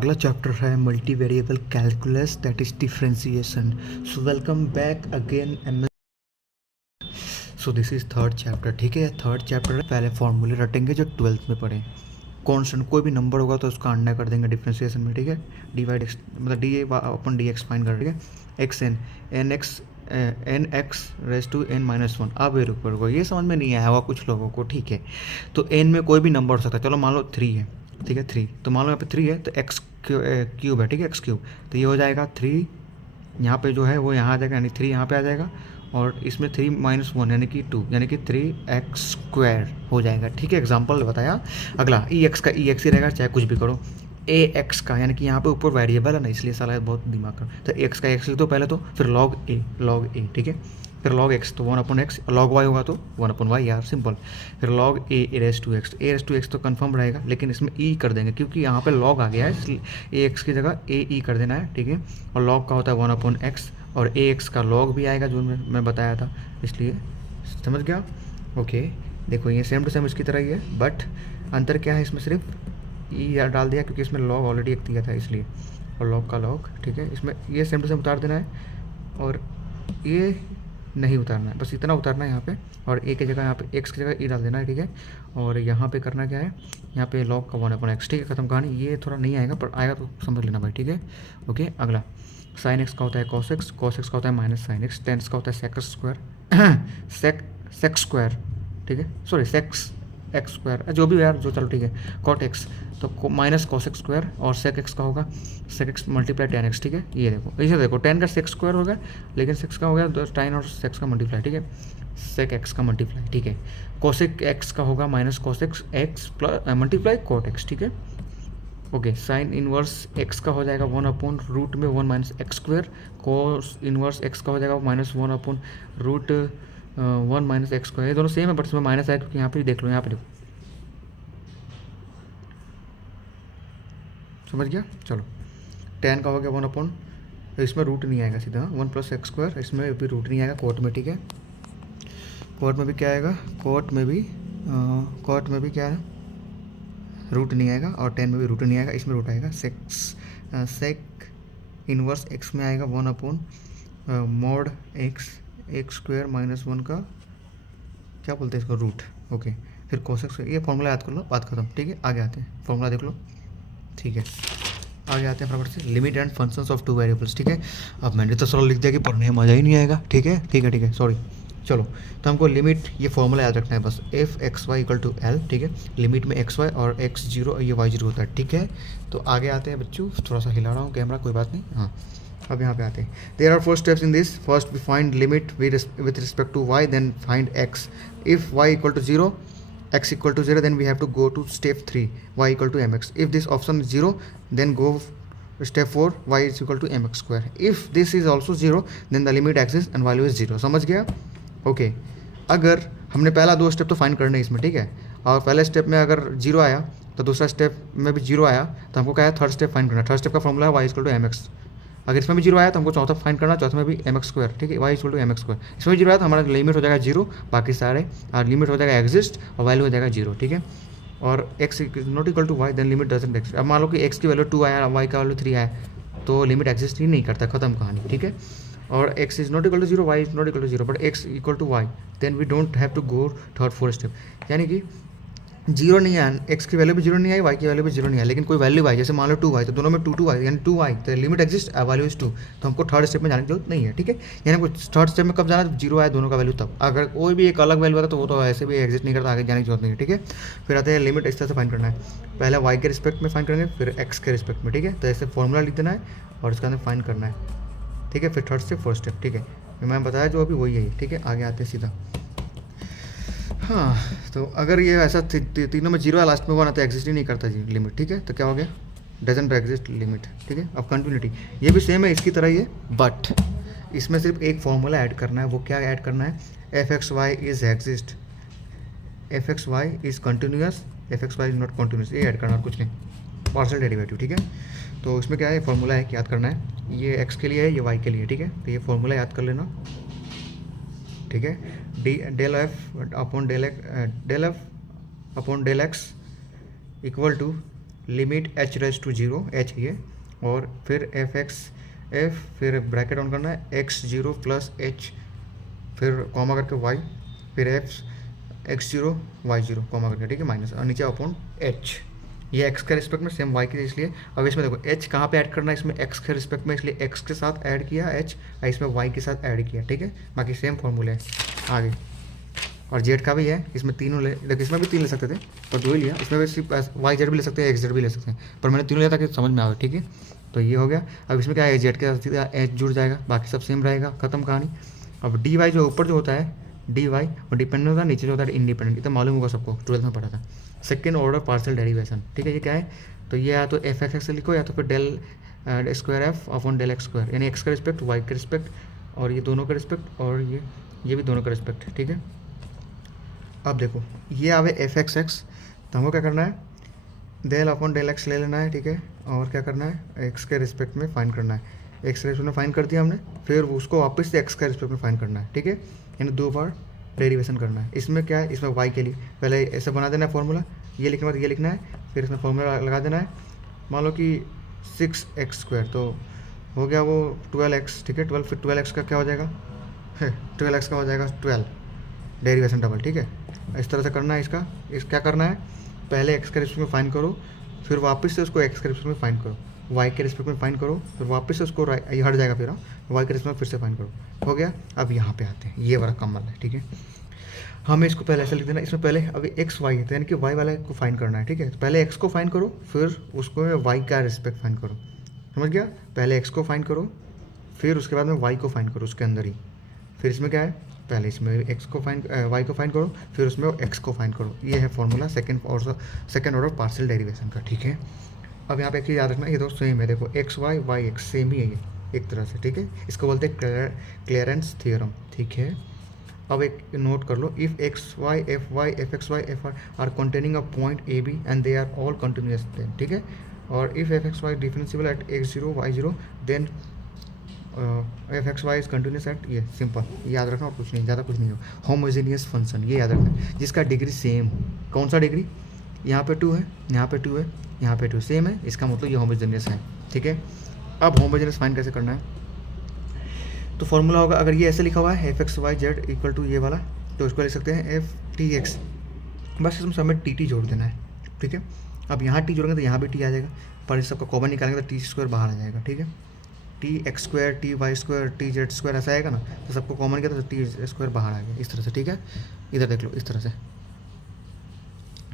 अगला चैप्टर है multi variable calculus, that is differentiation. So welcome back again um. So this is third chapter. ठीक है, third chapter है। पहले फॉर्मूले रटेंगे जो 12th में पढ़े। कॉन्स्टेंट कोई भी नंबर होगा तो उसका अंडा कर देंगे डिफरेंशिएशन में। ठीक है, डिवाइड एक्स मतलब d upon d x fine कर। ठीक है, x n n x raise to n minus one. अब ये रुको, ये समझ में नहीं आया होगा कुछ लोगों को। ठीक है, तो एन में कोई भी नंबर हो सकता है। चलो मान लो 3 है। ठीक है, 3 तो मान लो यहाँ पे 3 है तो एक्स क्यूब है। ठीक है, एक्स क्यूब तो ये हो जाएगा 3 यहाँ पे जो है वो यहाँ आ जाएगा, यानी 3 यहाँ पे आ जाएगा और इसमें 3 माइनस 1 यानी कि 2 यानी कि 3x स्क्वायर हो जाएगा। ठीक है, एग्जाम्पल बताया। अगला ई एक्स का ई एक्स ही रहेगा चाहे कुछ भी करो। ए एक्स का यानी कि यहाँ पे ऊपर वेरिएबल है ना, इसलिए साला बहुत दिमाग का। तो एक्स का एक्स लिख दो पहले तो, फिर लॉग ए। ठीक है, फिर लॉग एक्स तो 1/x, लॉग वाई होगा तो 1/y यार, सिंपल। फिर log a raise to x तो कन्फर्म रहेगा, लेकिन इसमें ई कर देंगे क्योंकि यहाँ पे लॉग आ गया है, इसलिए ए एक्स की जगह ए ई कर देना है। ठीक है, और लॉग का होता है 1/x और ए एक्स का लॉग भी आएगा जो मैं बताया था, इसलिए समझ गया। ओके, देखो ये सेम टू सेम इसकी तरह ही है, बट अंतर क्या है, इसमें सिर्फ ई डाल दिया क्योंकि इसमें लॉग ऑलरेडी एक दिया था इसलिए, और लॉग का लॉग। ठीक है, इसमें ये सेम टू सेम उतार देना है और ये नहीं उतारना है, बस इतना उतारना है यहाँ पे, और ए की जगह यहाँ पे एक्स की जगह ई डाल देना है। ठीक है, और यहाँ पे करना क्या है, यहाँ पे लॉग का 1/x। ठीक है, खत्म कहानी। ये थोड़ा नहीं आएगा पर आएगा तो समझ लेना भाई। ठीक है, ओके। अगला साइन एक्स का होता है कॉस एक्स का होता है माइनस साइन एक्स, टेन का होता है सेक स्क्वायर सेक स्क्वायर। ठीक है, सॉरी सेक्स एक्स स्क्वायर, जो भी यार जो, चलो ठीक है। कॉट एक्स तो माइनस कॉस एक्स स्क्वायर, और सेक एक्स का होगा sec x multiply tan x. ठीक है, ये देखो इसे देखो, 10 का सेक्स स्क्वायर होगा लेकिन सेक्स का हो गया तो टाइन और सेक्स का मल्टीप्लाई। ठीक है, सेक एक्स का मल्टीप्लाई। ठीक है, कोसेक एक्स का होगा minus cosec x plus multiply cot x. ठीक है, ओके। साइन इनवर्स एक्स का हो जाएगा 1/रूट में 1 minus x square. Cos inverse x का हो जाएगा -1/रूट 1 माइनस एक्स स्क्वायर। ये दोनों सेम है बट इसमें माइनस है क्योंकि यहाँ पे देख लो, यहाँ पे देखो, समझ गया। चलो, टेन का हो गया 1/, इसमें रूट नहीं आएगा सीधा, 1 प्लस एक्स स्क्वायर, इसमें भी रूट नहीं आएगा कोट में। ठीक है, कोट में भी क्या आएगा, कोट में भी क्या है, रूट नहीं आएगा, और 10 में भी रूट नहीं आएगा, इसमें रूट आएगा। सेक इनवर्स एक्स में आएगा 1/mod एक्स स्क्वायर माइनस 1 का क्या बोलते हैं इसको, रूट। ओके, फिर कोसेक, ये फॉर्मूला याद कर लो, बात खत्म। ठीक है, आगे आते हैं, फॉर्मूला देख लो। ठीक है, आगे आते हैं फटाफट से, limit and functions of two variables. ठीक है, अब मैंने तो सरल लिख दिया कि पढ़ने में मज़ा ही नहीं आएगा। ठीक है, सॉरी। चलो, तो हमको लिमिट, ये फॉर्मूला याद रखना है बस, F x Y equal to L. ठीक है, लिमिट में एक्स वाई और एक्स जीरो ये वाई जीरो होता है। ठीक है, तो आगे आते हैं बच्चों, थोड़ा सा हिला रहा हूँ कैमरा, कोई बात नहीं। हाँ, अब यहाँ पे आते हैं। There are 4 steps in this. First we find limit with respect to y, then find x. If y equal to 0, x equal to 0, then we have to go to step 3, y equal to mx. If this option is 0, then go step 4, y is equal to mx square. If this is also 0, then the limit exists and value is 0. समझ गया? Okay, अगर हमने पहला 2 step तो find करना है इसमें। ठीक है, और पहले स्टेप में अगर 0 आया तो दूसरा स्टेप में भी 0 आया तो हमको क्या है, थर्ड स्टेप फाइंड करना है। थर्ड स्टेप का फॉर्मूला है y इक्वल टू mx। अगर इसमें भी 0 आया तो हमको चौथा फाइंड करना, चौथे में भी mx स्क्वायर। ठीक है, y equal to mx square. इसमें भी 0 आया तो हमारा लिमिट हो जाएगा 0, बाकी सारे और लिमिट हो जाएगा एग्जिस्ट और वैल्यू हो जाएगा 0। ठीक है, और x not equal to y, then limit doesn't exist. अब मान लो कि x की वैल्यू 2 आया, y का वैल्यू 3 आया, तो लिमिट एग्जिस्ट ही नहीं करता, खत्म कहानी। ठीक है, और x is not equal to 0, y is not equal to 0, but x equal to y, then we don't have to go third 4 step. यानी कि 0 नहीं आया, एक्स की वैल्यू भी 0 नहीं आई, वाई की वैल्यू भी 0 नहीं आई, लेकिन कोई वैल्यू आई, जैसे मान लो 2 आई तो दोनों में 2 आई, यानी 2 आई तो लिमिट एग्जिस्ट, वैल्यू इज 2, तो हमको थर्ड स्टेप में जाने की जरूरत नहीं है। ठीक है, यानी हमको थर्ड स्टेप में कब जाना है, 0 आया दोनों का वैल्यू तब। अगर कोई भी एक अलग वैल्यू आता तो वो तो ऐसे भी एग्जिस्ट नहीं करता, आगे जाने की जरूरत नहीं है। ठीक है, फिर आते हैं लिमिट, इस तरह से फाइंड करना है। पहले वाई के रिस्पेक्ट में फाइंड करेंगे, फिर एक्स के रिस्पेक्ट में। ठीक है, तो ऐसे फॉर्मूला लिख देना है और उसके अंदर फाइंड करना है। ठीक है, फिर थर्ड स्टेप फोर्थ स्टेप। ठीक है, मैं बताया जो अभी वही है। ठीक है, आगे आते हैं सीधा। हाँ, तो अगर ये ऐसा तीनों में 0 है, लास्ट में 1 तो एग्जिस्ट ही नहीं करता जी लिमिट। ठीक है, तो क्या हो गया, डजंट एग्जिस्ट लिमिट। ठीक है, अब कंटिन्यूटी ये भी सेम है इसकी तरह ही है, बट इसमें सिर्फ एक फॉर्मूला ऐड करना है। वो क्या ऐड करना है, F x Y is exist, f x Y is continuous, f x Y is not continuous, ये ऐड करना और कुछ नहीं, पार्शियल डेरिवेटिव। ठीक है, तो इसमें क्या है, फॉर्मूला है कि याद करना है, ये एक्स के लिए है, ये वाई के लिए। ठीक है, तो ये फॉर्मूला याद कर लेना। ठीक है, del F upon del x equal to limit h raise to 0, h ये, और फिर एफ एक्स एफ, फिर ब्रैकेट ऑन करना है एक्स 0 प्लस एच, फिर कॉमा करके वाई, फिर एफ एक्स 0 वाई 0 कॉमा करके, ठीक है, माइनस, और नीचे अपॉन एच, ये एक्स के रिस्पेक्ट में सेम वाई के, इसलिए अब इसमें देखो एच कहाँ पे ऐड करना है, इसमें एक्स के रिस्पेक्ट में, इसलिए एक्स के साथ ऐड किया एच, और इसमें वाई के साथ ऐड किया, ठीक है, बाकी सेम फॉर्मूले है आगे। और जेड का भी है, इसमें तीनों ले, देखो इसमें भी 3 ले सकते थे पर 2 ही लिया, इसमें भी सिर्फ वाई जेड भी ले सकते हैं, एक्स जेड भी ले सकते हैं, पर मैंने तीनों लिया ताकि समझ में आवे, ठीक है। तो ये हो गया। अब इसमें क्या है, जेड के साथ एच जुड़ जाएगा, बाकी सब सेम रहेगा, खत्म कहानी। अब डी वाई जो ऊपर जो होता है डी वाई वो डिपेंडेंट होता है, नीचे जो होता है इंडिपेंडेंट, ये तो मालूम होगा सबको, 12th में पढ़ा था, सेकेंड ऑर्डर पार्शियल डेरिवेशन, ठीक है। ये क्या है, तो ये या तो एफ एक्स से लिखो या तो फिर del square f upon del x square, यानी एक्स का रिस्पेक्ट वाई के रिस्पेक्ट, और ये दोनों का रिस्पेक्ट, और ये भी दोनों का रिस्पेक्ट, ठीक है। अब देखो ये आवे एफ एक्स एक्स, तो हमको क्या करना है, डेल अपॉन डेल एक्स ले लेना है, ठीक है, और क्या करना है, एक्स के रिस्पेक्ट में फाइंड करना है, एक्स के रिस्पेक्ट में फाइंड कर दिया हमने, फिर उसको वापस से एक्स के रिस्पेक्ट में फाइंड करना है, ठीक है, यानी 2 बार डेरिवेशन करना है। इसमें क्या है, इसमें वाई के लिए पहले ऐसे बना देना है फॉर्मूला, ये लिखने के बाद ये लिखना है, फिर इसमें फॉर्मूला लगा देना है, मान लो कि 6x², तो हो गया वो 12x, ठीक है, 12, फिर 12x का क्या हो जाएगा, 12x का हो जाएगा 12 डेरिवेशन डबल, ठीक है। इस तरह से करना है इसका, क्या करना है, पहले एक्स के रिस्पेक्ट में फाइंड करो, फिर वापस से उसको एक्स के रिस्पेक्ट में फाइंड करो, वाई के रिस्पेक्ट में फाइंड करो, फिर वापस से उसको ये हट जाएगा, फिर वाई के रिस्पेक्ट में फिर से फाइंड करो, हो गया। अब यहाँ पे आते हैं, ये वाला कमाल है, ठीक है। हमें इसको पहले ऐसे लिख देना, इसमें पहले अभी एक्स वाई है, तो यानी कि वाई वाला को फाइंड करना है, ठीक है। तो पहले एक्स को फाइंड करो, फिर उसको वाई का रिस्पेक्ट फाइंड करो, समझ गया। पहले एक्स को फाइंड करो, फिर उसके बाद में वाई को फाइंड करो उसके अंदर ही, फिर इसमें क्या है, पहले इसमें एक्स को फाइंड वाई को फाइंड करो, फिर उसमें एक्स को फाइंड करो। ये है formula second order partial derivation का, ठीक है। अब यहाँ पे एक चीज़ याद रखना, ये तो सेम है, देखो X Y Y X same ही है ये एक तरह से, ठीक है। इसको बोलते हैं क्लियरेंस थ्योरम, ठीक है। अब एक नोट कर लो, if X Y F x Y F are containing a point A B and they are all continuous, ठीक है। और if F x Y differentiable at X 0 Y 0 then F x Y is continuous at, ये simple याद रखना, और कुछ नहीं, ज़्यादा कुछ नहीं हो। होमोजेनियस फंक्शन ये याद रखना जिसका डिग्री सेम, कौन सा डिग्री, यहाँ पे 2 है, यहाँ पे 2 है, यहाँ पे 2 सेम है, इसका मतलब ये होमोजेनियस है, ठीक है। अब होमोजेनियस फाइंड कैसे करना है, तो फॉर्मूला होगा, अगर ये ऐसे लिखा हुआ है F x Y Z equal to ये वाला, तो इसको लिख सकते हैं एफ टी एक्स, बस इसमें सब में टी टी जोड़ देना है, ठीक है। अब यहाँ टी जोड़ेंगे तो यहाँ भी टी आ जाएगा, पर इस सबका कॉमन निकालेंगे तो टी स्क्वायर बाहर आ जाएगा, ठीक है। T x square t y square t z square ऐसा आएगा ना, तो सबको कॉमन किया तो टी स्क्वायर बाहर आ गया, इस तरह से, ठीक है। इधर देख लो इस तरह से,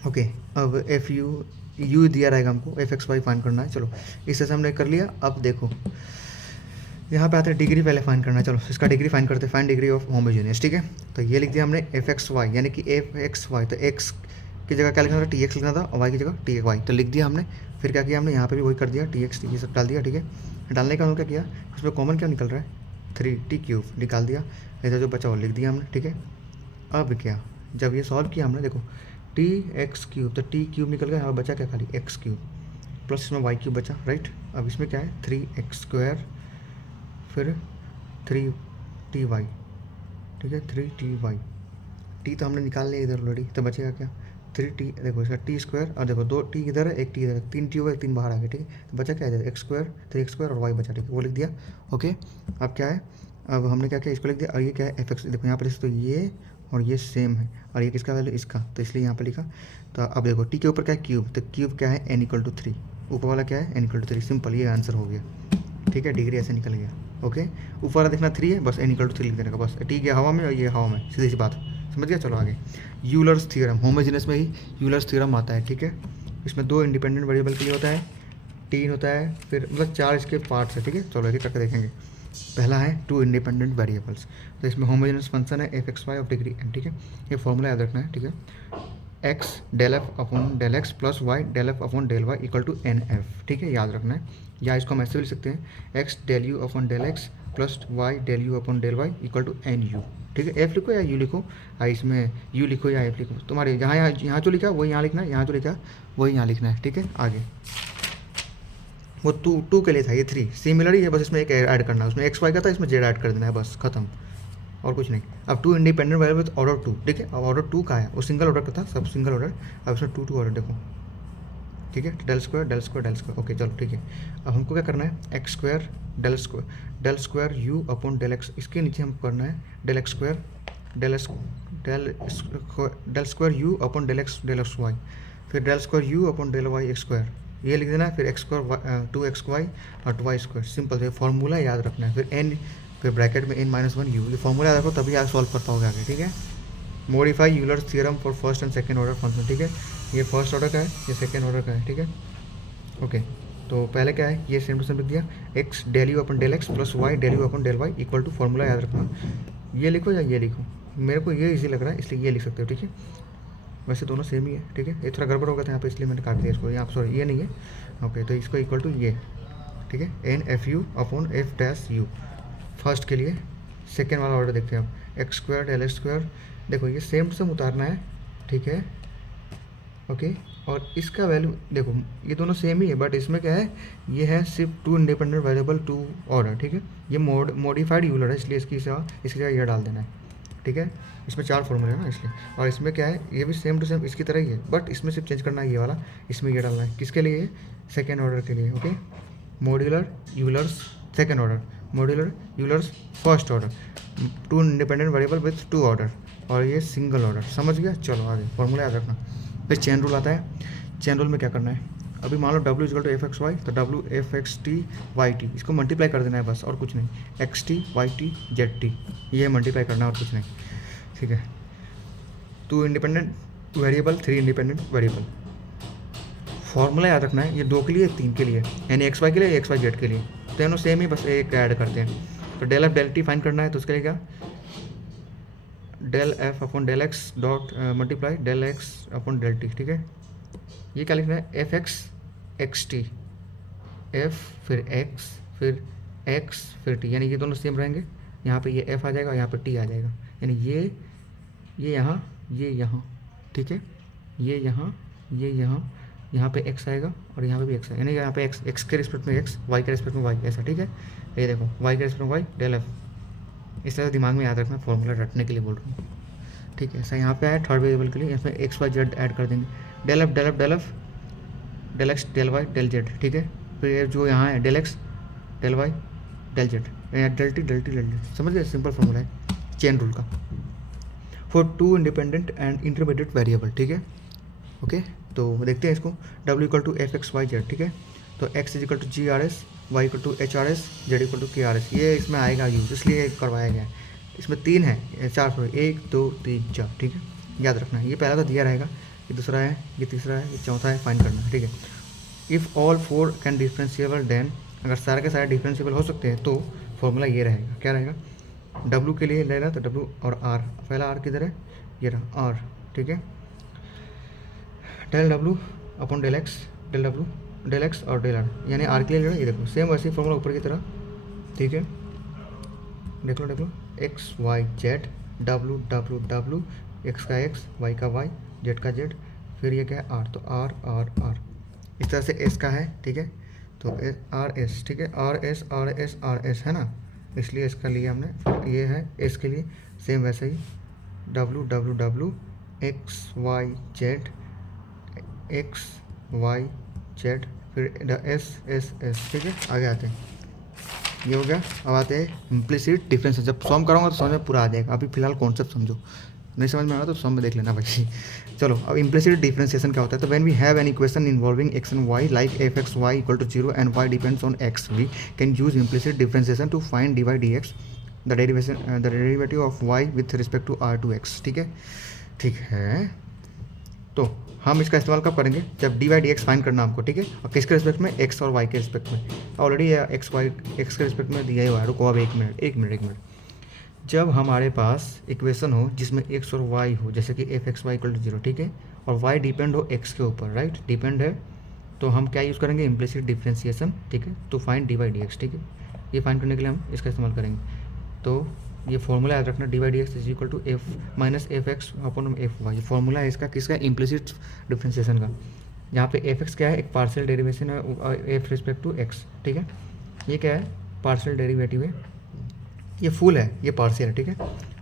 ओके। अब एफ यू दिया रहेगा हमको, एफ एक्स वाई फाइंड करना है, चलो इस तरह से हमने कर लिया। अब देखो यहाँ पे आते हैं डिग्री पहले फाइंड करना है, चलो इसका डिग्री फाइंड करते हैं, फाइंड डिग्री ऑफ होमोजेनियस, ठीक है। तो ये लिख दिया हमने एफ एक्स वाई, यानी कि एफ एक्स वाई, तो एक्स की जगह क्या लिखना था, टी एक्स लिखना था, और वाई की जगह टी वाई, तो लिख दिया हमने। फिर क्या किया हमने, यहाँ पे भी वही कर दिया, टी एक्स टी सब डाल दिया, ठीक है। डालने का हमने क्या किया, उसमें कॉमन क्या निकल रहा है, 3t क्यूब निकाल दिया, इधर जो बचा वो लिख दिया हमने, ठीक है। अब क्या, जब ये सॉल्व किया हमने, देखो टी एक्स क्यूब, तो टी क्यूब निकल गया, यहाँ बचा क्या, खाली एक्स क्यूब, प्लस इसमें वाई क्यूब बचा, राइट। अब इसमें क्या है, 3x स्क्वायर, फिर 3t वाई, ठीक है, 3t वाई, टी तो हमने निकाल लिया इधर ऑलरेडी, तो बचेगा क्या, 3t, देखो इसका टी स्क्वायर, और देखो 2 टी इधर है, 1 टी इधर है, 3 टी हुआ, 3 बाहर आ गया, ठीक है। तो बचा क्या है, एक्स स्क्वायर, 3x स्क्वायर और वाई बचा, ठीक है, वो लिख दिया, ओके। अब क्या है, अब हमने क्या किया, इसको लिख दिया, और ये क्या है, एफ एक्स, देखो यहाँ पर तो ये और ये सेम है, और ये किसका वैल्यू, इसका, तो इसलिए यहाँ पर लिखा। तो अब देखो टी के ऊपर क्या है, क्यूब, तो क्यूब क्या है, n इक्वल टू 3, ऊपर वाला क्या है, n इक्वल टू 3, सिंपल, ये आंसर हो गया, ठीक है। डिग्री ऐसे निकल गया, ओके। ऊपर वाला देखना 3 है, बस n इक्वल टू 3 लिख देने का, बस ठीक है, हवा में और ये हवा में, सीधी सी बात, समझ गया। चलो आगे, यूलर्स थ्योरम, होमोजेनियस में ही यूलर्स थ्योरम आता है, ठीक है। इसमें 2 इंडिपेंडेंट वेरिएबल के लिए होता है, 3 होता है, फिर मतलब 4 इसके पार्ट्स है, ठीक है। चलो एक करके देखेंगे। पहला है 2 इंडिपेंडेंट वेरिएबल्स, तो इसमें होमोजेनियस फंक्शन है F x y of degree n, ठीक है। ये फॉर्मूला याद रखना है, ठीक है। X del F upon del x plus y del F upon del y equal to n f, ठीक है, याद रखना है। या इसको हम ऐसे भी लिख सकते हैं, x del u upon del x plus y del u upon del y equal to n u, ठीक है। एफ लिखो या यू लिखो, इसमें यू लिखो या एफ लिखो, तुम्हारे जहाँ यहाँ जो लिखा वही यहाँ लिखना है, यहाँ जो लिखा वही यहाँ लिखना है, ठीक है। आगे वो टू के लिए था, ये 3 सिमिलर ही है, बस इसमें एक ऐड करना है, उसमें एक्स वाई का था, इसमें जेड ऐड कर देना है, बस खत्म, और कुछ नहीं। अब 2 इंडिपेंडेंट वेरिएबल विद ऑर्डर 2, ठीक है। अब ऑर्डर 2 का है, वो सिंगल ऑर्डर का था, सब सिंगल ऑर्डर, अब इसमें 2 ऑर्डर देखो, ठीक है, del square del square del square, okay चलो ठीक है। अब हमको क्या करना है, X square del square U upon del X, इसके नीचे हमको करना है del x square del square U upon del x Y, फिर del square U upon del Y X square, ये लिख देना है, फिर एक्स स्क्वायर 2xy और 2y स्क्वायर, सिंपल है, फार्मूला याद रखना है, फिर n, फिर ब्रैकेट में n-1 u, ये फार्मूला याद रखो तभी आप सॉल्व कर पाओगे आगे, ठीक है। Modify Euler's theorem for first and second order function, ठीक है, ये फर्स्ट ऑर्डर का है, ये सेकंड ऑर्डर का है, ठीक है, ओके। तो पहले क्या है, ये सेम टू सेम लिख दिया, x del u upon del x plus y del u upon del y equal to, formula याद रखना, ये लिखो या ये लिखो, मेरे को ये इजी लग रहा है इसलिए ये लिख सकते हो, ठीक है, वैसे दोनों सेम ही है, ठीक है, ये थोड़ा गड़बड़ हो गया था यहाँ पे इसलिए मैंने काट दिया इसको, यहाँ सॉरी ये नहीं है, ओके, तो इसको इक्वल टू ये, ठीक है, n f u upon f dash u first के लिए। सेकेंड वाला ऑर्डर देखते हैं आप, x square del x square, देखो ये सेम टू सेम उतारना है, ठीक है, ओके, और इसका वैल्यू देखो ये दोनों सेम ही है, बट इसमें क्या है, ये है सिर्फ two independent variable two order, ठीक है, ये मॉडिफाइड यूलर है इसलिए इसकी जगह ये डाल देना है, ठीक है, इसमें 4 फॉर्मूले है ना इसलिए, और इसमें क्या है, ये भी सेम टू सेम इसकी तरह ही है, बट इसमें सिर्फ चेंज करना है ये वाला, इसमें ये डालना है, किसके लिए, सेकेंड ऑर्डर के लिए, okay, modular Euler's second order, modular Euler's first order, two independent variable with 2 order, और ये सिंगल ऑर्डर, समझ गया, चलो आगे फॉर्मूला याद रखना। फिर चेन रूल आता है, चेन रूल में क्या करना है, अभी मान लो w equal to f x y, तो w f x t y t, इसको मल्टीप्लाई कर देना है बस, और कुछ नहीं, x t y t z t, ये मल्टीप्लाई करना है और कुछ नहीं, ठीक है। 2 independent variable 3 independent variable, formula याद रखना है, ये 2 के लिए 3 के लिए, यानी एक्स वाई के लिए एक्स वाई जेड के लिए, दोनों सेम ही, बस एक ऐड करते हैं। तो del F del t find करना है, तो उसके लिए क्या, del F upon del x dot multiply del x upon del t, ठीक है, ये क्या लिखना है, F x x t, f फिर एक्स फिर टी, यानी ये दोनों सेम रहेंगे, यहाँ पे ये एफ आ जाएगा, यहाँ पे टी आ जाएगा, यानी ये यहाँ, ठीक है, ये यहाँ पे एक्स आएगा और यहाँ पे भी एक्स आएगा, यानी यहाँ पे एक्स के रिस्पेक्ट में एक्स, वाई के रिस्पेक्ट में वाई, ऐसा, ठीक है, ये देखो वाई के रिस्पेक्ट में वाई डेल एफ, इस तरह दिमाग में याद रखना, फॉर्मूला रटने के लिए बोल रहा हूँ, ठीक है। ऐसा यहाँ पे आया थर्ड वेरिएबल के लिए, इसमें एक्स वाई जेड ऐड कर देंगे, del F del F del F del x del y del z, ठीक है, फिर ये जो यहाँ है del x del y del z, del t del z, समझ गए, सिंपल फॉर्मूला है चेन रूल का, for 2 independent and intermediate variable, ठीक है, ओके। तो देखते हैं इसको, w equal to f x Y z, ठीक है, तो x is equal to g R S, y equal to h r s, z equal to k r s, ये इसमें आएगा यूज, इसलिए करवाया गया है, इसमें 3 है 4 सॉरी 1 2 3 4, ठीक है, याद रखना है, ये पहला तो दिया रहेगा, ये दूसरा है, ये तीसरा है, ये चौथा है, फाइंड करना है, ठीक है। If all 4 can differentiable then, अगर सारे के सारे डिफरेंशिएबल हो सकते हैं तो फॉर्मूला ये रहेगा, क्या रहेगा, w के लिए ले रहा तो w और r, पहला r किधर है, ये रहा r, ठीक है, del w upon del x del w del x और डेल r, यानी r के लिए ले रहा है, ये देखो सेम वैसे ही फॉर्मूला ऊपर की तरह, ठीक है, देख लो X Y Z w w w, X का एक्स, वाई का वाई, जेड का जेड, फिर ये क्या है r, तो r r r, इस तरह से s का है, ठीक है, तो r s, ठीक है, r s है ना, इसलिए इसका लिया हमने, फिर ये है s के लिए सेम वैसे ही w w w x Y z x Y z, फिर एस एस एस, ठीक है, आगे आते हैं, ये हो गया। अब आते हैं इम्प्लिसिट डिफरेंस, जब सॉम कराऊंगा तो समझ में पूरा आ जाएगा, अभी फिलहाल कॉन्सेप्ट समझो, नहीं समझ में आ रहा तो सॉम में देख लेना भाई। चलो अब इम्प्लिसिट डिफरेंशिएशन क्या होता है, तो when we have an equation involving x and y like f x Y equal to 0 and y depends on x, we can use implicit differentiation to find d y d x, the derivative of y with respect to or to x, ठीक है, तो हम इसका इस्तेमाल कब करेंगे, जब d y d x find करना हमको, ठीक है, और किसके रिस्पेक्ट में, एक्स और वाई के रिस्पेक्ट में, ऑलरेडी एक्स वाई एक्स के रिस्पेक्ट में दिया ही हुआ है, रुको अब एक मिनट, जब हमारे पास इक्वेशन हो जिसमें एक्स और वाई हो, जैसे कि f x Y equal to 0, ठीक है, और वाई डिपेंड हो एक्स के ऊपर, राइट, डिपेंड है, तो हम क्या यूज़ करेंगे, इम्प्लिसिट डिफरेंशिएशन, ठीक है, तो find d y d x, ठीक है, ये फाइंड करने के लिए हम इसका इस्तेमाल करेंगे, तो ये फॉर्मूला याद रखना, d y d x is equal to f minus f x upon F y, formula है इसका, किसका, इम्प्लिसिट डिफरेंशिएशन का, जहाँ पे एफ एक्स क्या है, एक पार्शियल डेरिवेशन है एफ रिस्पेक्ट टू एक्स, ठीक है, ये क्या है, पार्शियल डेरिवेटिव है, ये फुल है, ये पार्शियल है, ठीक है,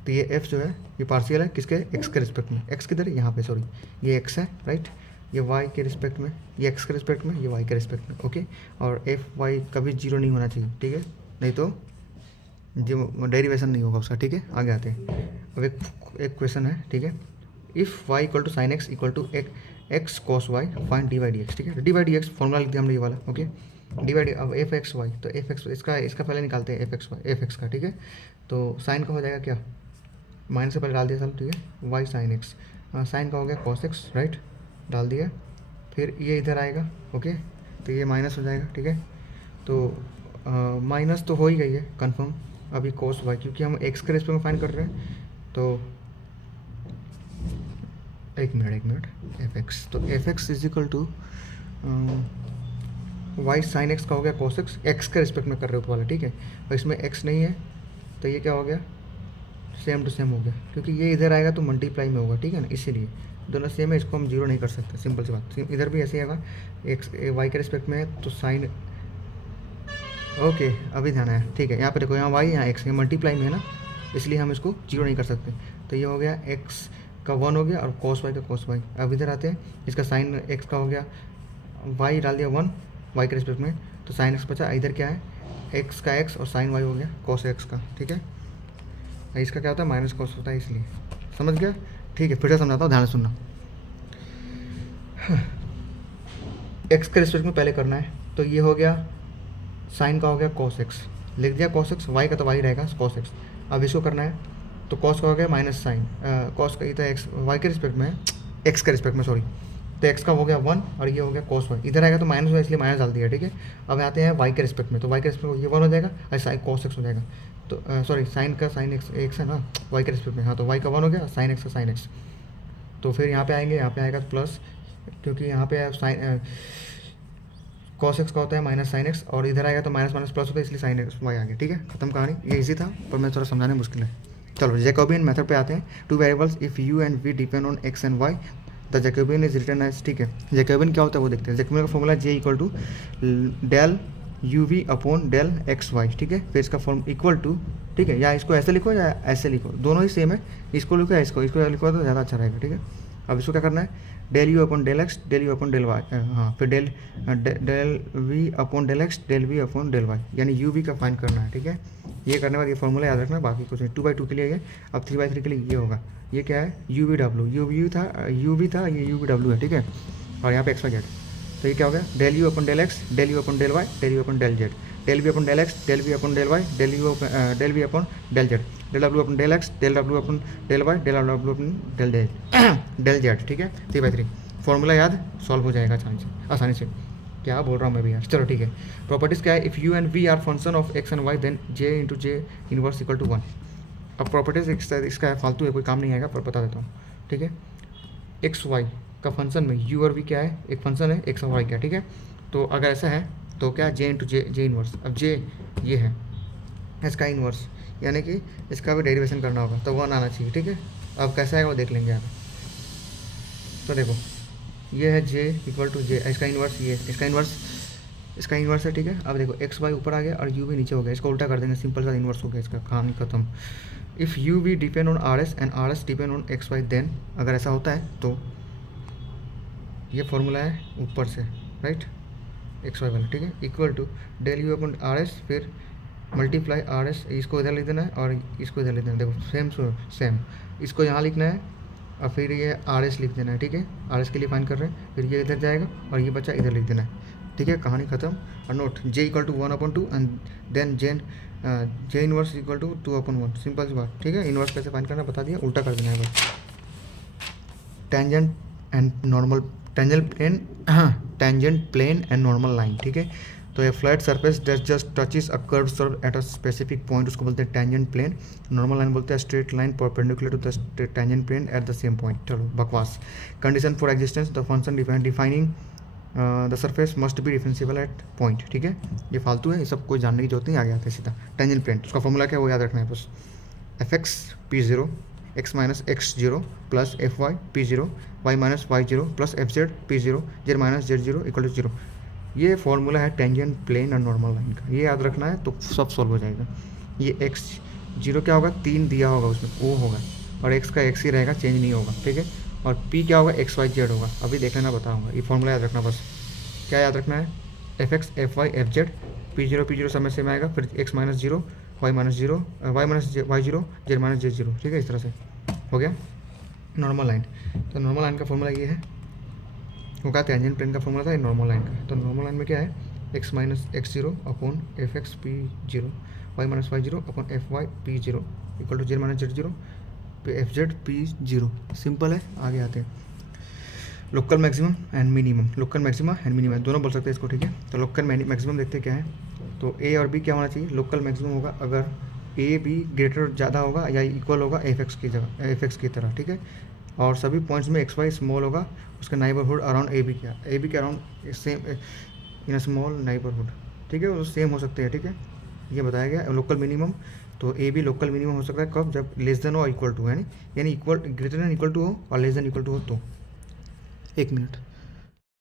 तो ये एफ जो है ये पार्शियल है किसके, एक्स के रिस्पेक्ट में, एक्स किधर है, यहाँ पे सॉरी, ये एक्स है, राइट, ये वाई के रिस्पेक्ट में, ये एक्स के रिस्पेक्ट में, ये वाई के रिस्पेक्ट में, ओके। और एफ वाई कभी जीरो नहीं होना चाहिए, ठीक है, नहीं तो जो डेरिवेशन नहीं होगा उसका, ठीक है। आगे आते हैं। अब एक क्वेश्चन है, ठीक है। If y equal to sine x equal to x cos y find d y d x, ठीक है। D y d x formula लिख दिया हमने ये वाला, ओके। डी वाई डी, अब एफ एक्स वाई, तो एफ एक्स इसका पहले निकालते हैं, एफ एक्स का, ठीक है। तो साइन का हो जाएगा क्या, माइनस से पहले डाल दिया सब, ठीक है। वाई साइन एक्स, साइन का हो गया कॉस एक्स, राइट, डाल दिया। फिर ये इधर आएगा, ओके, तो ये माइनस हो जाएगा, ठीक है। तो माइनस तो हो ही गई है कंफर्म, अभी कॉस वाई, क्योंकि हम एक्स के रेस्पेक्ट में फाइंड कर रहे हैं। तो एक मिनट, एफ एक्स, तो F x is equal to y sine x का हो गया कॉस एक्स, एक्स के रिस्पेक्ट में कर रहे हो वाला, ठीक है। और इसमें एक्स नहीं है तो ये क्या हो गया, सेम टू सेम हो गया, क्योंकि ये इधर आएगा तो मल्टीप्लाई में होगा, ठीक है ना, इसीलिए दोनों सेम है, इसको हम जीरो नहीं कर सकते, सिंपल सी बात। इधर भी ऐसे ही होगा, एक्स वाई के रिस्पेक्ट में है तो साइन, ओके, अभी ध्यान आया, ठीक है। यहाँ पे देखो, यहाँ वाई यहाँ एक्स, ये मल्टीप्लाई में है ना, इसलिए हम इसको जीरो नहीं कर सकते। तो ये हो गया एक्स का 1 हो गया और कॉस वाई का कॉस वाई। अब इधर आते हैं, इसका साइन एक्स का हो गया, वाई डाल दिया 1 वाई के रिस्पेक्ट में, तो साइन एक्स बचा। इधर क्या है, एक्स का एक्स और साइन वाई हो गया कॉस एक्स का, ठीक है। इसका क्या होता है, माइनस कॉस होता है, इसलिए समझ गया, ठीक है। फिर से समझाता हूँ, ध्यान से सुनना। एक्स के रिस्पेक्ट में पहले करना है, तो ये हो गया साइन का हो गया कॉस एक्स, लिख दिया कॉस एक्स, वाई का तो वाई रहेगा कॉस एक्स। अब इसको करना है, तो कॉस का हो गया माइनस साइन, कॉस का, ये तो एक्स वाई के रिस्पेक्ट में है, एक्स के रिस्पेक्ट में, सॉरी। तो एक्स का हो गया 1 और ये हो गया कॉस वाई, इधर आएगा तो माइनस हुआ, इसलिए माइनस डाल दिया, ठीक है। अब आते हैं वाई के रिस्पेक्ट में, तो वाई के रिस्पेक्ट में ये 1 हो जाएगा और साइन कॉस एक्स हो जाएगा। तो सॉरी, साइन का साइन एक्स है ना, वाई के रिस्पेक्ट में, हाँ, तो वाई का 1 हो गया, साइन एक्स का साइन एक्स। तो फिर यहाँ पे आएंगे, यहाँ पे आएगा प्लस, क्योंकि यहाँ पे साइन कॉस एक्स का होता है माइनस साइन एक्स, और इधर आएगा तो माइनस माइनस प्लस होता है, इसलिए साइन एक्स वाई आ गया, ठीक है। खत्म कहानी, ये इजी था पर मैं थोड़ा समझाने मुश्किल है। चलो जैकोबियन मेथड पे आते हैं। Two variables if u and v depend on x and y, the Jacobian is written as, ठीक है। जैकोबियन क्या होता है वो देखते हैं। जैकोबियन का formula J equal to del u v upon del x y, ठीक है। फिर इसका फॉर्म इक्वल टू, ठीक है, या इसको ऐसे लिखो या ऐसे लिखो, दोनों ही सेम है, इसको लिखो या इसको लिखो तो ज़्यादा अच्छा रहेगा, ठीक है। अब इसको क्या करना है, del u upon del x, del u upon del y, हाँ, फिर del v upon del x, del v upon del y, यानी यू वी का फाइंड करना है, ठीक है। ये करने के बाद ये फॉर्मूला याद रखना, बाकी कुछ नहीं। 2/2 के लिए ये, अब 3/3 के लिए ये होगा। ये क्या है, यू वी डब्ल्यू, यू वी था, ये यू वी डब्ल्यू है, ठीक है। और यहाँ पे एक्स वाई जेड, तो ये क्या हो गया, del u upon del x, del u upon del y, del u upon del z, del v upon del x, del v upon del y, del v upon del z, del W upon del x, del W upon del y, del W upon del z, ठीक है। 3/3 formula याद, solve हो जाएगा आसानी से। क्या बोल रहा हूँ मैं भी यार, चलो ठीक है। प्रॉपर्टीज़ क्या है, if u and v are function of x and y then J into J inverse equal to 1। अब प्रॉपर्टीज़ इसका फालतू है, कोई काम नहीं आएगा, पर बता देता हूँ, ठीक है। एक्स वाई का फंक्शन में यू और वी क्या है, एक फंक्शन है, एक्स और वाई क्या, ठीक है। तो अगर ऐसा है तो क्या, जे इंटू जे इनवर्स। अब जे ये है इसका इनवर्स, यानी कि इसका भी डेरिवेशन करना होगा, तो 1 आना चाहिए, ठीक है। अब कैसा है वो देख लेंगे आगे। तो देखो ये है जे इक्वल टू जे, इसका इन्वर्स ये, इसका इन्वर्स है, ठीक है। अब देखो एक्स वाई ऊपर आ गया और यू भी नीचे हो गया, इसको उल्टा कर देंगे, सिंपल सा इन्वर्स हो गया, इसका कहानी खत्म। If u v depend on r s and r s depend on x y then, अगर ऐसा होता है तो ये फॉर्मूला है ऊपर से, राइट, एक्स वाई वाला, ठीक है, equal to del u upon r s, फिर मल्टीप्लाई आर एस, इसको इधर लिख देना है और इसको इधर लिख देना है, देखो सेम, इसको यहाँ लिखना है और फिर ये आर एस लिख देना है, ठीक है। आर एस के लिए फाइन कर रहे हैं, फिर ये इधर जाएगा और ये बच्चा इधर लिख देना है, ठीक है, कहानी खत्म। और note, J equal to 1/2 and then J inverse equal to 2/1, simple सी बात, ठीक है। इनवर्स कैसे फाइन करना बता दिया, उल्टा कर देना है बस। Tangent and normal, tangent plane and normal line, ठीक है। तो ये flat surface just touches a curve serve at a specific point, उसको बोलते हैं टेंजेंट प्लेन। नॉर्मल लाइन बोलते हैं straight line perpendicular to the tangent plane at the same point. चलो बकवास। Condition for existence, the function defining the surface must be differentiable at point, ठीक है। ये फालतू है, ये सब कोई जानने की जरूरत नहीं, आगे आते हैं सीधा। टेंजेंट प्लेन, उसका फॉर्मूला क्या है वो याद रखना है बस, F X P zero X minus X zero plus F Y P zero Y minus Y zero plus F Z P zero Z minus Z zero equal to zero. ये formula है tangent plane और normal line का, ये याद रखना है तो सब सॉल्व हो जाएगा। ये एक्स जीरो क्या होगा, 3 दिया होगा उसमें, ओ होगा, और एक्स का एक्स ही रहेगा, चेंज नहीं होगा, ठीक है। और पी क्या होगा, एक्स वाई जेड होगा। अभी देख लेना, बताऊँगा। ये फॉर्मूला याद रखना बस। क्या याद रखना है, F x F Y F Z, P zero समय से में आएगा, फिर X minus zero, Y minus zero, Y minus Y zero, Z minus Z zero. ठीक है, इस तरह से हो गया नॉर्मल लाइन। तो नॉर्मल लाइन का फॉर्मूला ये है, वो क्या टेंजेंट प्लेन का फॉर्मूला था, ये नॉर्मल लाइन का। तो नॉर्मल लाइन में क्या है, X minus X zero upon F X P zero, Y minus Y zero upon F Y P zero equal to Z minus Z zero F Z P zero. Simple है, आगे आते हैं। Local maximum and minimum, local maximum and minimum दोनों बोल सकते हैं इसको। ठीक है, तो लोकल मैक्सिमम देखते हैं क्या है। तो ए और बी क्या होना चाहिए, लोकल मैक्सिमम होगा अगर ए बी ग्रेटर ज़्यादा होगा या इक्वल होगा एफ एक्स की जगह, एफ एक्स की तरह। ठीक है, और सभी पॉइंट्स में एक्स वाई स्मॉल होगा, उसका नाइबरहुड अराउंड ए बी के around same in small neighbourhood. ठीक है, वो सेम हो सकते हैं। ठीक है, ये बताया गया। लोकल मिनिमम, तो ए बी लोकल मिनिमम हो सकता है कब, जब लेस देन हो और इक्वल टू, यानी equal greater than equal to हो और लेस देन इक्वल टू हो तो। एक मिनट।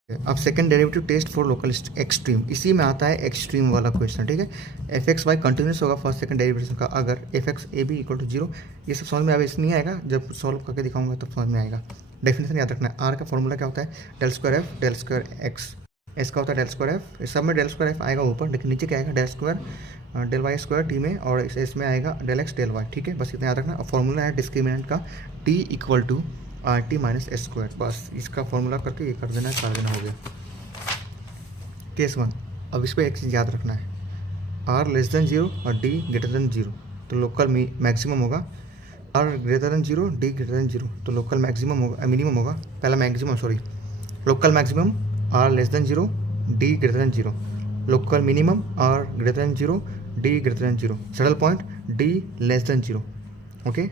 अब second derivative test for local extreme, इसी में आता है एक्सट्रीम वाला क्वेश्चन। ठीक है, एफ एक्स वाई कंटिन्यूस होगा फर्स्ट सेकंड डेरिवेटिव का अगर F X A B equal to zero. ये सब समझ में अभी नहीं आएगा, जब सॉल्व करके दिखाऊंगा तब समझ में आएगा। डेफिनेशन याद रखना है। आर का फॉर्मूला क्या होता है, del square F del square X. S का होता है डेल स्क्वायर एफ, सब में डेल स्क्वायर एफ आएगा ऊपर, लेकिन नीचे क्या आएगा, del square del Y square T में, और इस में आएगा डेल एक्स डेल वाई। ठीक है, बस इतना याद रखना। और फॉर्मूला है डिस्क्रिमिनेंट का, T equal to R T minus S square. बस इसका फॉर्मूला करके ये कर देना हो गया। केस वन, अब इस पर एक चीज़ याद रखना है, आर लेस देन जीरो और डी ग्रेटर देन जीरो, तो लोकल मैक्सिमम होगा। R greater than zero, D greater than zero, तो लोकल मैक्सिमम होगा, मिनिमम होगा। पहला maximum, sorry, local maximum R less than zero, D greater than zero. Local minimum R greater than zero, D greater than zero. Saddle point D less than zero. Okay,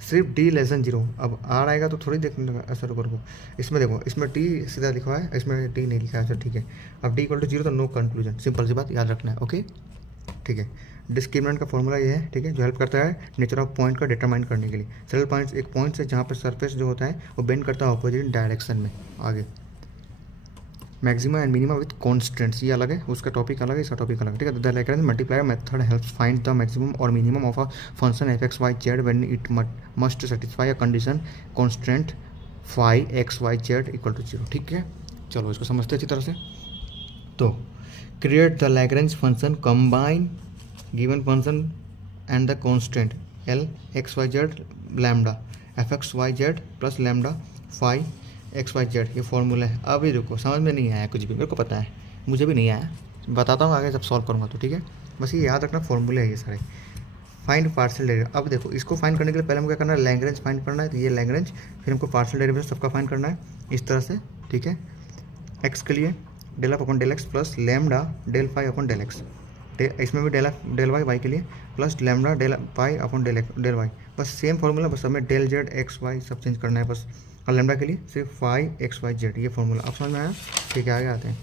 सिर्फ D less than zero. अब R आएगा तो थोड़ी देखने लगा ऐसा को, इसमें देखो, इसमें टी सीधा लिखा है, इसमें टी नहीं लिखा है। अच्छा ठीक है, अब डी इक्वल टू जीरो तो नो कंक्लूजन, सिंपल सी बात याद रखना है। ओके ठीक है, डिस्क्रिमिनेंट का फॉर्मूला ये है। ठीक है, जो हेल्प करता है नेचर ऑफ पॉइंट का डिटरमाइन करने के लिए। सडल पॉइंट एक पॉइंट से जहाँ पर सरफेस जो होता है वो बेंड करता है ऑपोजिट डायरेक्शन में। आगे maximum and minimum with constants, ये अलग है, उसका टॉपिक अलग है, इसका टॉपिक अलग है। ठीक है, the Lagrange multiplier method helps find the maximum और minimum of a function F x Y Z when it must satisfy a condition constant phi X Y Z equal to zero. ठीक है, चलो इसको समझते हैं अच्छी तरह से। तो create the Lagrange function combine given function and the constant L X Y Z lambda F x Y Z plus lambda phi X Y Z, ये फॉर्मूला है। अभी रुको, समझ में नहीं आया कुछ भी, मेरे को पता है, मुझे भी नहीं आया, बताता हूँ आगे जब सॉल्व करूँगा तो। ठीक है, बस ये याद रखना, फॉर्मूले है ये सारे। फाइंड पार्शियल डेरिवेटिव, अब देखो इसको फाइंड करने के लिए पहले हमको क्या करना है, लैग्रेंज फाइंड करना है। तो ये लैग्रेंज, फिर हमको पार्शियल डेरिवेटिव सबका फाइंड करना है इस तरह से। ठीक है, एक्स के लिए del F upon del x plus lambda del phi upon del X, इसमें भी del F del Y Y के लिए plus lambda del pi upon del Y. बस सेम फॉर्मूला, बस हमें डेल जेड एक्स वाई सब चेंज करना है बस। और लैम्डा के लिए सिर्फ फाई एक्स वाई जेड, ये फॉर्मूला। अब समझ में आया? ठीक है, आगे आते हैं।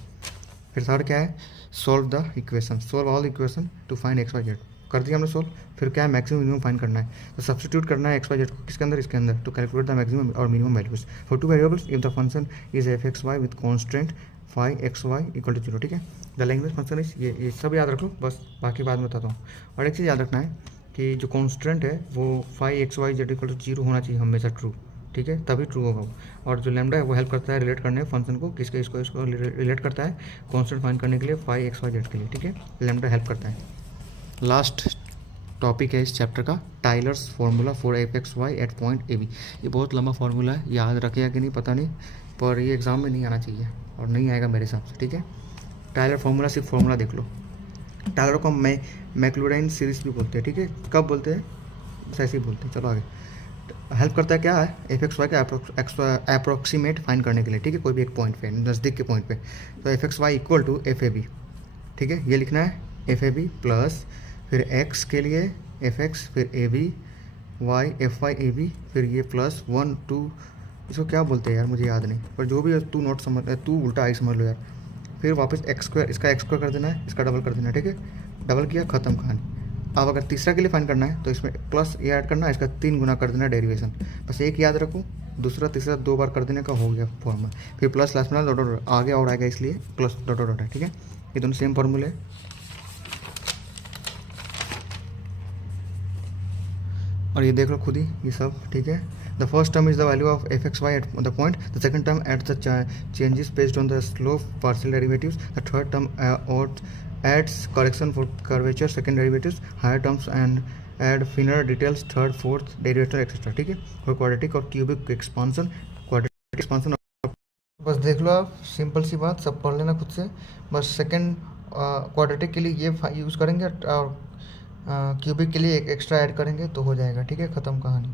फिर थर्ड क्या है, solve the equation, solve all equation to find X Y Z. कर दिया हमने सॉल्व। फिर क्या है, मैक्सिमम मिनिमम फाइंड करना है। तो सब्स्टिट्यूट करना है एक्स वाई जेड को किसके अंदर, इसके अंदर, टू कैलकुलेट द मैक्सिमम और minimum values for two variables if the function is F x Y with constant phi X Y equal to zero. ठीक है, द लैंग्वेज फंक्शन इज, ये सब याद रखो, बस बाकी बाद में बताता हूँ। और एक चीज़ याद रखना है कि जो कॉन्स्टेंट है वो phi X Y Z equal to zero होना चाहिए हमेशा, ट्रू। ठीक है, तभी ट्रू होगा वो। और जो लैम्डा है वो हेल्प करता है रिलेट करने फंक्शन को, किसके, इसको रिलेट करता है कॉन्स्टेंट फाइंड करने के लिए फाई एक्स वाई जेड के लिए। ठीक है, लैम्डा हेल्प करता है। लास्ट टॉपिक है इस चैप्टर का, Taylor's formula for F x Y at point A B. ये बहुत लंबा फार्मूला है, याद रखेगा कि नहीं पता नहीं, पर ये एग्जाम में नहीं आना चाहिए और नहीं आएगा मेरे हिसाब से। ठीक है, टाइलर फार्मूला, सिर्फ फार्मूला देख लो। टाइलर को मैक्लोराइन सीरीज भी बोलते हैं। ठीक है, कब बोलते हैं, बस ऐसे ही बोलते हैं। चलो आगे, हेल्प करता है क्या है, एफ एक्स वाई का अप्रोक्सीमेट फाइंड करने के लिए। ठीक है, कोई भी एक पॉइंट पे, नज़दीक के पॉइंट पे। तो F x Y equal to F A B. ठीक है, ये लिखना है एफ ए बी प्लस, फिर एक्स के लिए एफ एक्स, फिर A B Y F Y A B, फिर ये प्लस 1 2, इसको क्या बोलते हैं यार मुझे याद नहीं, पर जो भी है तू नोट समझ, तू उल्टा आई समझ लो यार। फिर वापस एक्स स्क्वायर, इसका एक्स स्क्वायर कर देना है, इसका डबल कर देना है। ठीक है, डबल किया, खत्म कहानी। अब अगर तीसरा के लिए फाइंड करना है तो इसमें प्लस ये ऐड करना है, इसका 3 गुना कर देना डेरिवेशन। बस एक याद रखो, दूसरा तीसरा 2 बार कर देने का हो गया फॉर्मूला। फिर प्लस लास्ट में डॉट डॉट आगे और आएगा, इसलिए प्लस डॉट डॉट है। ठीक है, ये दोनों सेम फॉर्मूले है। और ये देख लो खुद ही ये सब। ठीक है, the first term is the value of F x Y at the point, the second term at the changes based on the slope partial derivatives, the third term adds correction for curvature second derivatives, higher terms and add finer details third fourth derivative etc. ठीक है, और quadratic और cubic expansion, quadratic expansion बस देख लो आप, simple सी बात, सब पढ़ लेना खुद से। बस सेकंड क्वाड्रेटिक के लिए ये यूज़ करेंगे और क्यूबिक के लिए एक एक्स्ट्रा ऐड करेंगे तो हो जाएगा। ठीक है, ख़त्म कहानी।